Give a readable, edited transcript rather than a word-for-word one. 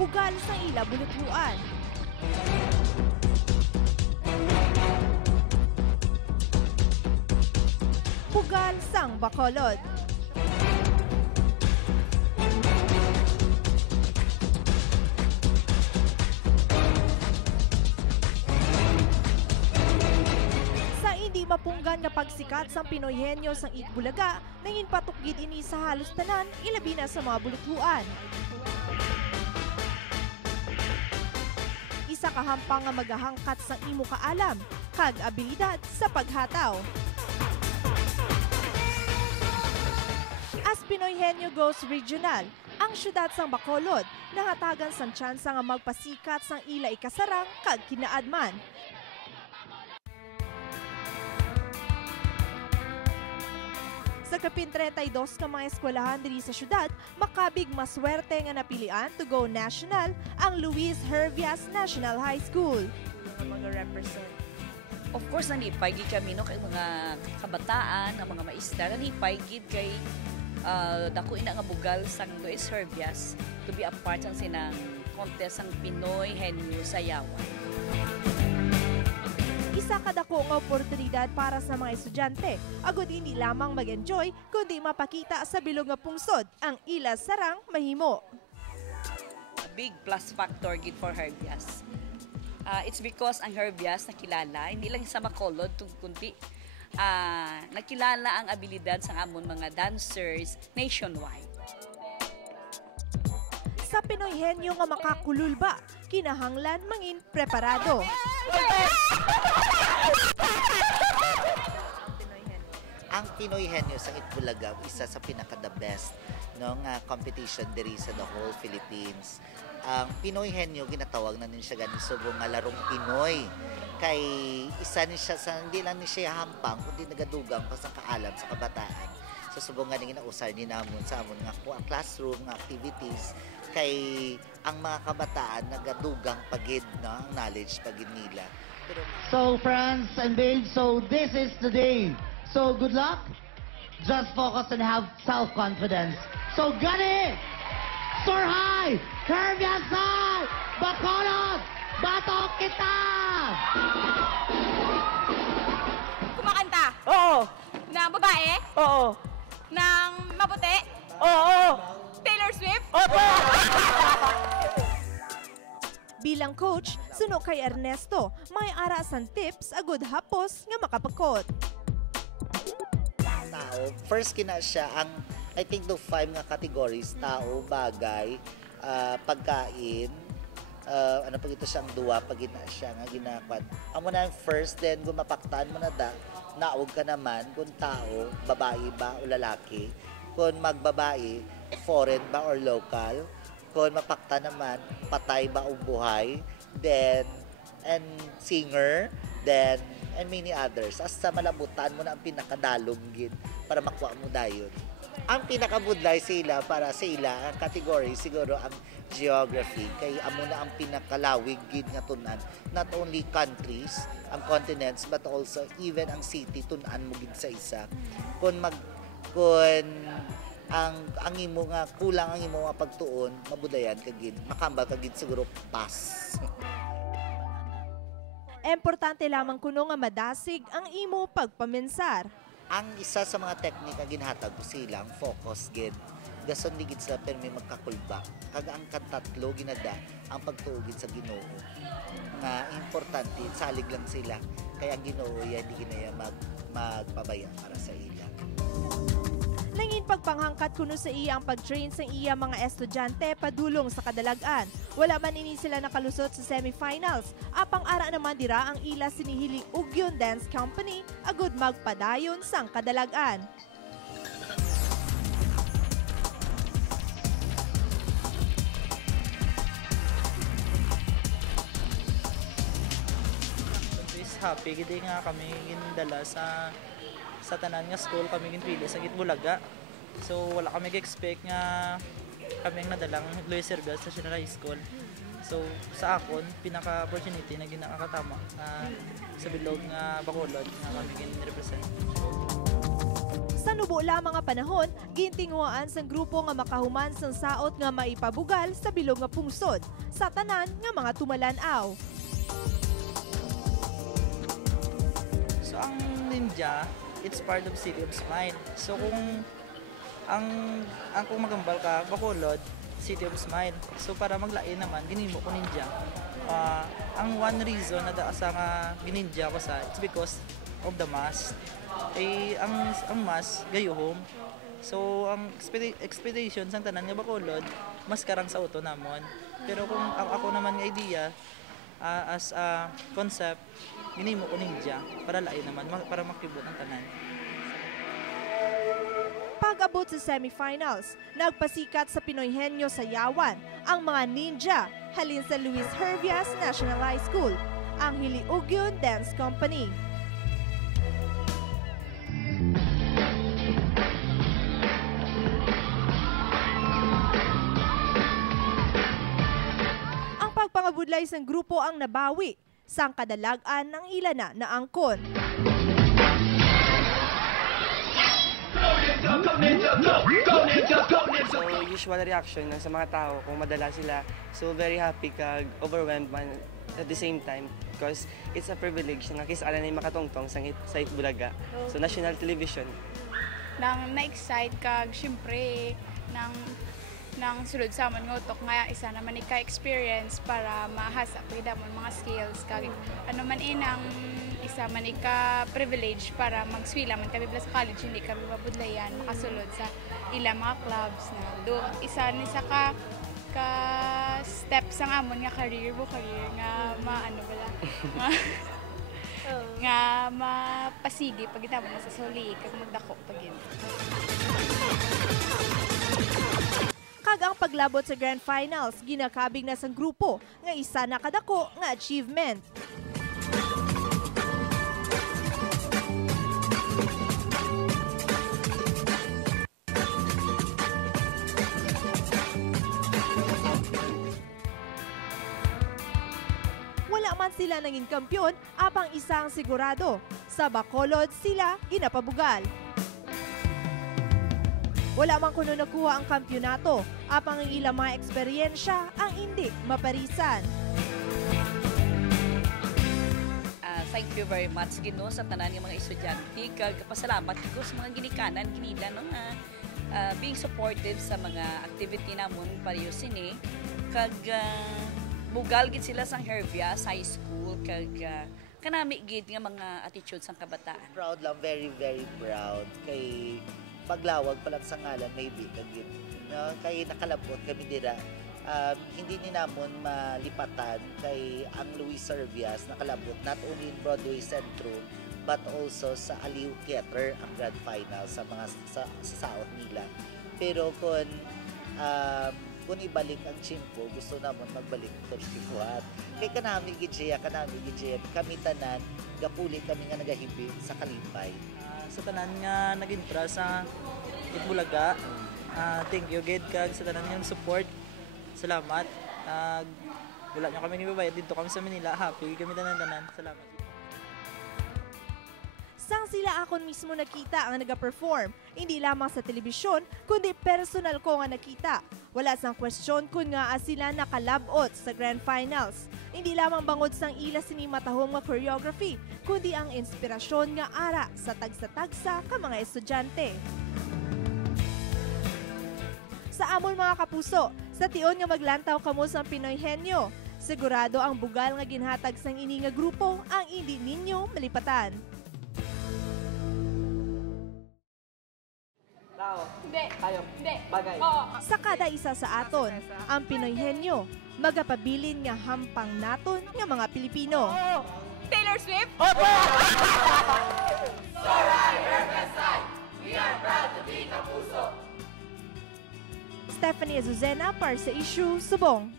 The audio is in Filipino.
bugal sa ila buluthuan. Bugal sang Bacolod. Sa hindi mapunggan nga pagsikat sang Pinoy henyo sang Itbulaga, nangin patukgid ini sa halos tanan, ilabi na sa mga buluthuan. Isa kahampang nga magahangkat sang imo kaalam, kag abilidad sa paghataw. As Pinoy Henyo goes regional, ang syudad sang Bacolod nahatagan sang tsansa nga magpasikat sang ila ikasarang kag kinaadman. Sa kapin 32 ka mga eskwelahan diri sa syudad, makabig maswerte nga napilian to go national ang Luis Hervias National High School. Mga represent. Of course, nanipay gid kami no kay mga kabataan, ang mga maestra, nanipay gid kay dako ina nga bugal sang Luis Hervias to be a part sang sinang contest sang Pinoy Henyo Sayawan. Isa kadako nga oportunidad para sa mga estudyante, agud hindi lamang mag-enjoy kundi mapakita sa bilog nga pungsod ang ila sarang mahimo. A big plus factor gid for Hervias. It's because ang Hervias nakilala hindi lang sa Bacolod kundi nakilala ang abilidad sa amon mga dancers nationwide. Sa Pinoy Henyo nga makakulul ba, kinahanglan mangin preparado. Ang Pinoy Henyo sa Itbulaga isa sa pinaka-the best competition diri sa the whole Philippines. Ang Pinoy Henyo ginatawag na din siya ganin subong nga larong Pinoy. Kay isa ni siya sa hindi lang ni siya hampang kundi nagadugang pa sa kaalam sa kabataan. So subong nga ning ginausar din namon sa amon nga classroom nga activities kay ang mga kabataan nagadugang pagid na ang knowledge pagid nila. Pero so friends and babes, so this is the day. So good luck. Just focus and have self-confidence. So gani! Soar high! Hervias high! Bacolod! Batok kita! Kumakanta? Oo! Na babae? Oo! Nang maputi? Oo! Taylor Swift? Opo! Bilang coach, suno kay Ernesto, may arasan tips agud hapos nga makapakot. tao, first kina siya ang I think the 5 nga categories, tao, bagay, pagkain, ano pag ito siyang duwa pag ina siya nga ginakwan. Amo na first, then gumapaktan mo na naog ka naman kung tao, babae ba o lalaki. Kung magbabae, foreign ba or local. Kung mapakta naman, patay ba o buhay. Then, and singer, then, and many others. Asa malabutan mo na ang pinakadalunggin para makuha mo dayon. Ang pinakabudlay sila para sa ila, ang category siguro ang geography. Kay amo na ang pinakalawig gid nga tunan. Not only countries, ang continents, but also even ang city tunan mo gid sa isa. Kung ang imo nga kulang ang imo nga pagtuon, mabudayan ka gid. Makambal ka gid siguro pass. Importante lamang kuno nga madasig ang imo pagpamensar. Ang isa sa mga teknika ginhatag ko silang focus gid. Gason ligid sa pero may magkakulba. Kaga ang katatlo ginada ang pagtuugid sa Ginoo. Nga importante salig lang sila. Kaya ang Ginoo yan di ginaya magpabaya para sa ila. Langin pagpanghangkat kuno sa iya ang pag-train sa iya mga estudyante padulong sa kadalagan. Wala man ini sila nakalusot sa semifinals. Apang ara naman dira ang ila sinihili Ugyon Dance Company agud magpadayon sang kadalagan. Happy gid nga kami gindala sa tanan nga school kami ginpili sa Itbulaga. So wala kami gi-expect nga kami ang nadalang Luis Hervias National High School. So sa akon pinaka-opportunity na ginakatama sa bilog nga Bacolod nga kami gin-represent. Sa nubo lamang nga panahon, gintinguhaan sang grupo nga makahuman sang saot nga maipabugal sa bilog nga pungsod sa tanan nga mga tumalaw. So ang Ninja, it's part of City of Smile. So kung kung magambal ka, Bacolod, City of Smile. So para maglain naman, ginimo ko Ninja. Ang one reason na daasa nga gininja ko sa, it's because of the mask. Ang mask, gayuhom. So ang expectations ang tanan nga Bacolod, mas karang sa auto namon. Pero kung ako naman nga idea, as a concept, ginimo ko Ninja para lain naman, para makibot ang tanan. Pag-abot sa semifinals, nagpasikat sa Pinoy Henyo sa Yawan ang mga ninja halin sa Luis Herbias National High School, ang Hiliugyon Dance Company. Ang pagpangabudlay sa grupo ang nabawi, sang kadalagan ng ilana na angkon. So, usual reaction ng sa mga tao kung madala sila. So, very happy kag overwhelmed man at the same time because it's a privilege na nakisala na yung makatungtong sa Itbulaga. So, national television. Nang na-excite kag, syempre, nang sulod sa amon ngutok nga isa naman ika-experience para mahasa pwede mo mga skills kag ano man inang isa man ika-privilege para magswila man kami sa college hindi kami mabudlayan makasulod sa ilang mga clubs na do isa ni sa ka steps ang amon nga career nga maano bala nga mapasigi pag itabo na sa soli kag magdako pagin. Kag ang paglabot sa Grand Finals, ginakabig na sang grupo nga isa na kadako nga achievement. Wala man sila naging kampyon, apang isang sigurado. Sa Bacolod sila ginapabugal. Wala man kuno nakuha ang kampyonato, apang ang ilang mga eksperyensya ang hindi maparisan. Thank you very much Ginoo sa tanan ng mga estudyante kag pasalamat ko sa mga ginikanan ginila no nga being supportive sa mga activity namon pareho sini kag bugal gid sila sang Herbias High School kag kanami gid nga mga attitude sang kabataan. Proud lang, very very proud kay paglawag pa lang sa ngalan maybe kagit no kay nakalabot kami dira hindi ni namon malipatan kay ang Luis Herbias nakalabot not only in Broadway Centro but also sa Aliw Theater ang grand final sa mga sa saot nila pero kung ibalik ang chimpo gusto namon magbalik turkiwat kay kanami gidya kami tanan gapuli kami nga nagahibin sa Kalipay. Sa tanan nga nag-intra sa Itbulaga. Thank you gid kag sa tanan nga support. Salamat. Wala nyo kami nibabayad dito kami sa Manila. Happy kami tanan. Salamat. Sang sila akon mismo nakita ang naga-perform, hindi lamang sa telebisyon, kundi personal ko nga nakita. Wala sang question kun nga sila nakalabot sa Grand Finals. Hindi lamang bangod sang ila sini matahom nga choreography, kundi ang inspirasyon nga ara sa tagsa-tagsa ka mga estudyante. Sa amon mga kapuso, sa tion nga maglantaw kamo sa Pinoy Henyo, sigurado ang bugal nga ginhatag sang ini nga grupo ang hindi ninyo malipatan. Hindi. Tayo. Hindi. Bagay. Oo. Sa kada isa sa aton, ang Pinoy Henyo, magapabilin nga hampang naton nga mga Pilipino. Taylor Swift? Stephanie Azucena para sa Issue Subong.